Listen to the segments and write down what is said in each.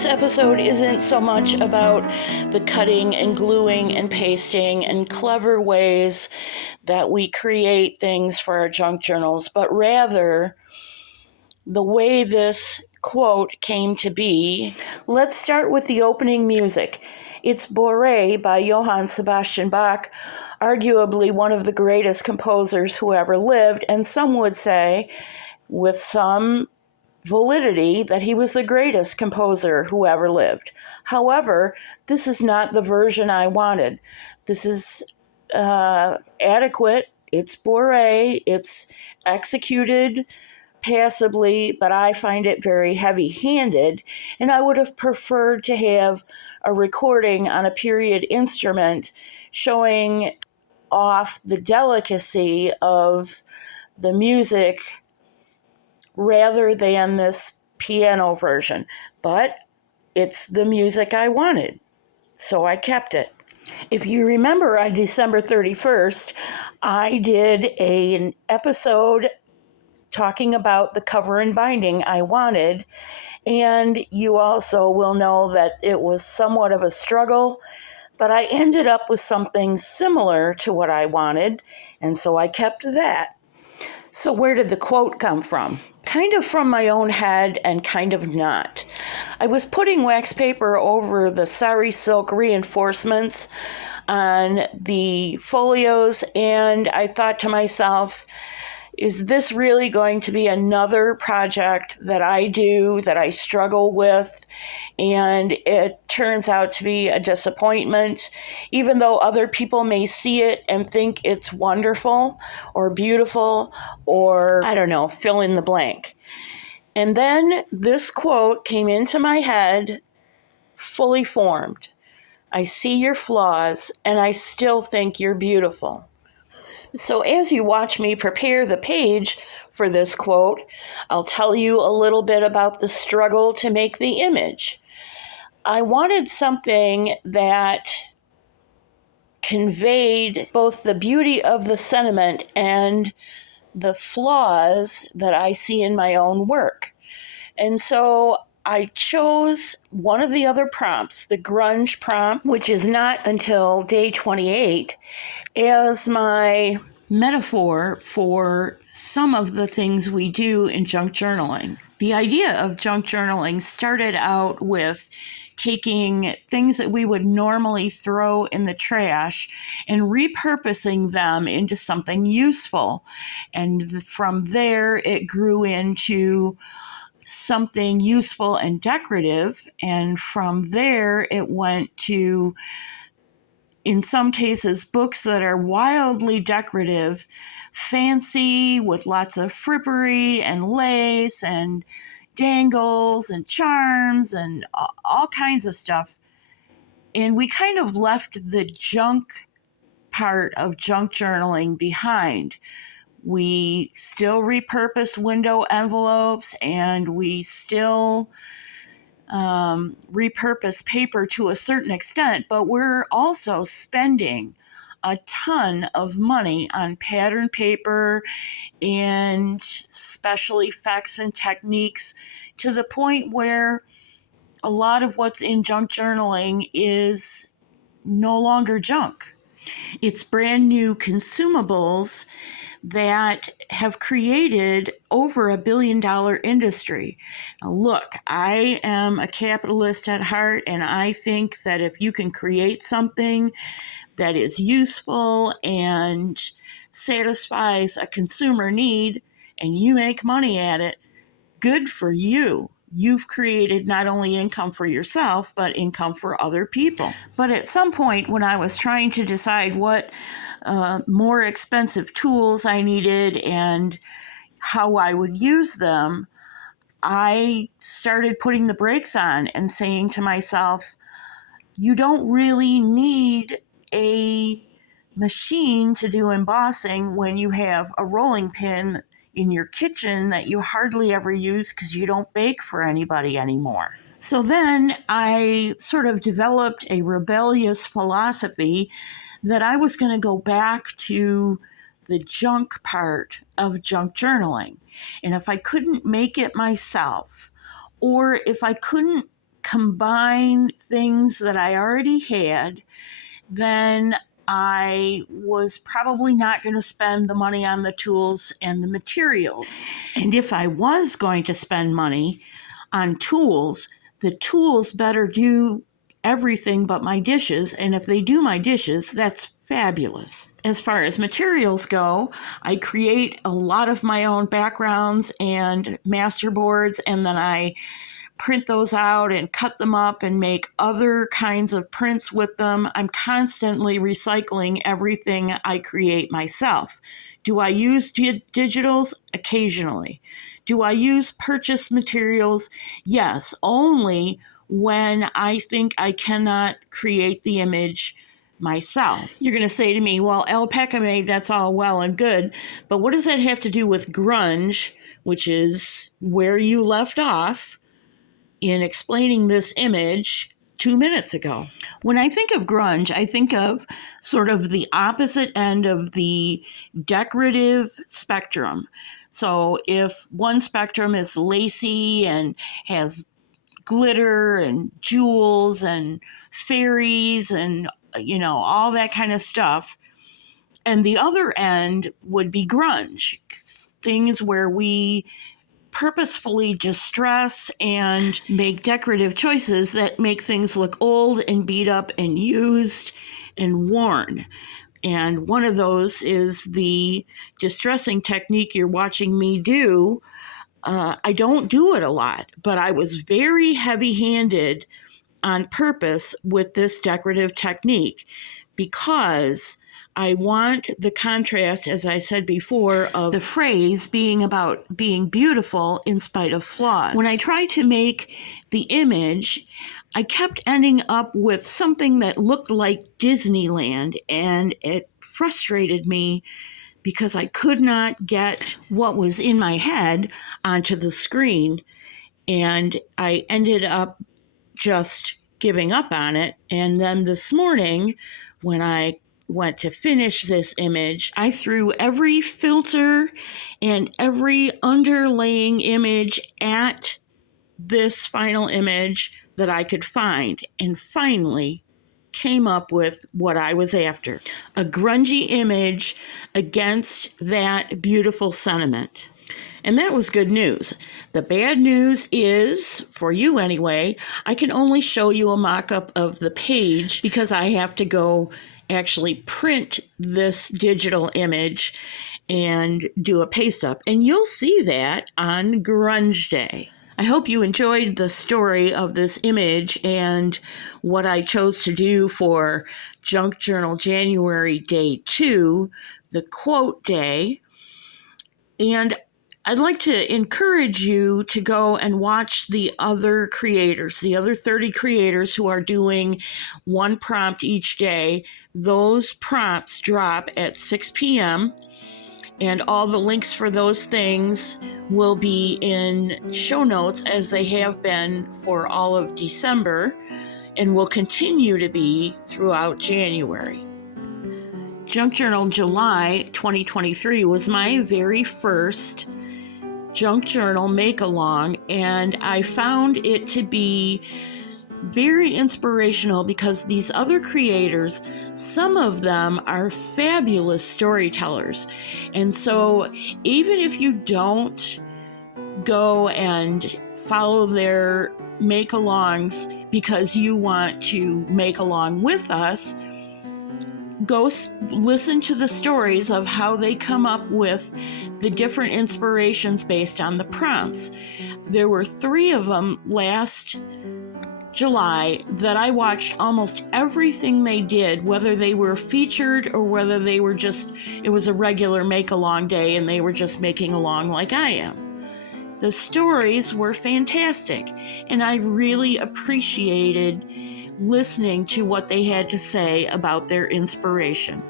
This episode isn't so much about the cutting and gluing and pasting and clever ways that we create things for our junk journals, but rather the way this quote came to be. Let's start with the opening music. It's Bourrée by Johann Sebastian Bach, arguably one of the greatest composers who ever lived, and some would say, with some validity, that he was the greatest composer who ever lived. However, this is not the version I wanted. This is adequate. It's Bourrée. It's executed passably, but I find it very heavy-handed, and I would have preferred to have a recording on a period instrument showing off the delicacy of the music rather than this piano version. But it's the music I wanted, so I kept it. If you remember, on December 31st, I did an episode talking about the cover and binding I wanted, and you also will know that it was somewhat of a struggle, but I ended up with something similar to what I wanted, and so I kept that. So where did the quote come from? Kind of from my own head and kind of not. I was putting wax paper over the sari silk reinforcements on the folios, and I thought to myself, is this really going to be another project that I do, that I struggle with? And it turns out to be a disappointment, even though other people may see it and think it's wonderful or beautiful or, I don't know, fill in the blank. And then this quote came into my head fully formed. I see your flaws, and I still think you're beautiful. So as you watch me prepare the page for this quote, I'll tell you a little bit about the struggle to make the image. I wanted something that conveyed both the beauty of the sentiment and the flaws that I see in my own work. And so I chose one of the other prompts, the grunge prompt, which is not until day 28, as my metaphor for some of the things we do in junk journaling. The idea of junk journaling started out with taking things that we would normally throw in the trash and repurposing them into something useful. And from there, it grew into something useful and decorative. And from there, it went to, in some cases, books that are wildly decorative, fancy, with lots of frippery and lace and dangles and charms and all kinds of stuff. And we kind of left the junk part of junk journaling behind. We still repurpose window envelopes, and we still repurpose paper to a certain extent, but we're also spending a ton of money on pattern paper and special effects and techniques, to the point where a lot of what's in junk journaling is no longer junk. It's brand new consumables that have created over $1 billion industry. Now, look, I am a capitalist at heart, and I think that if you can create something that is useful and satisfies a consumer need and you make money at it, good for you. You've created not only income for yourself, but income for other people. But at some point, when I was trying to decide what more expensive tools I needed and how I would use them, I started putting the brakes on and saying to myself, you don't really need a machine to do embossing when you have a rolling pin in your kitchen that you hardly ever use because you don't bake for anybody anymore. So then I sort of developed a rebellious philosophy that I was going to go back to the junk part of junk journaling. And if I couldn't make it myself, or if I couldn't combine things that I already had, then I was probably not going to spend the money on the tools and the materials. And if I was going to spend money on tools, the tools better do everything but my dishes. And if they do my dishes, that's fabulous. As far as materials go, I create a lot of my own backgrounds and masterboards, and then I print those out and cut them up and make other kinds of prints with them. I'm constantly recycling everything I create myself. Do I use digitals? Occasionally. Do I use purchased materials? Yes, only when I think I cannot create the image myself. You're going to say to me, well, alpacamade, that's all well and good, but what does that have to do with grunge, which is where you left off in explaining this image 2 minutes ago? When I think of grunge, I think of sort of the opposite end of the decorative spectrum. So if one spectrum is lacy and has glitter and jewels and fairies and, all that kind of stuff, and the other end would be grunge, things where we purposefully distress and make decorative choices that make things look old and beat up and used and worn. And one of those is the distressing technique you're watching me do. I don't do it a lot, but I was very heavy-handed on purpose with this decorative technique because I want the contrast, as I said before, of the phrase being about being beautiful in spite of flaws. When I tried to make the image, I kept ending up with something that looked like Disneyland, and it frustrated me because I could not get what was in my head onto the screen, and I ended up just giving up on it. And then this morning, when I went to finish this image, I threw every filter and every underlaying image at this final image that I could find, and finally came up with what I was after: a grungy image against that beautiful sentiment. And that was good news. The bad news is, for you anyway, I can only show you a mock-up of the page because I have to go actually print this digital image and do a paste up. And you'll see that on Grunge Day. I hope you enjoyed the story of this image and what I chose to do for Junk Journal January Day 2, the quote day. And I'd like to encourage you to go and watch the other creators, the other 30 creators who are doing one prompt each day. Those prompts drop at 6 p.m., and all the links for those things will be in show notes, as they have been for all of December and will continue to be throughout January. Junk Journal July 2023 was my very first Junk Journal make-along, and I found it to be very inspirational because these other creators, some of them are fabulous storytellers. And so even if you don't go and follow their make-alongs because you want to make along with us, go listen to the stories of how they come up with the different inspirations based on the prompts. There were 3 of them last July that I watched almost everything they did, whether they were featured or whether they were just, it was a regular make-along day and they were just making along like I am. The stories were fantastic, and I really appreciated listening to what they had to say about their inspiration.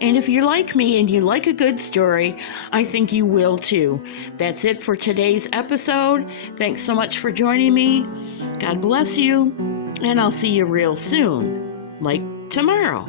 And if you're like me and you like a good story, I think you will too. That's it for today's episode. Thanks so much for joining me. God bless you, and I'll see you real soon, like tomorrow.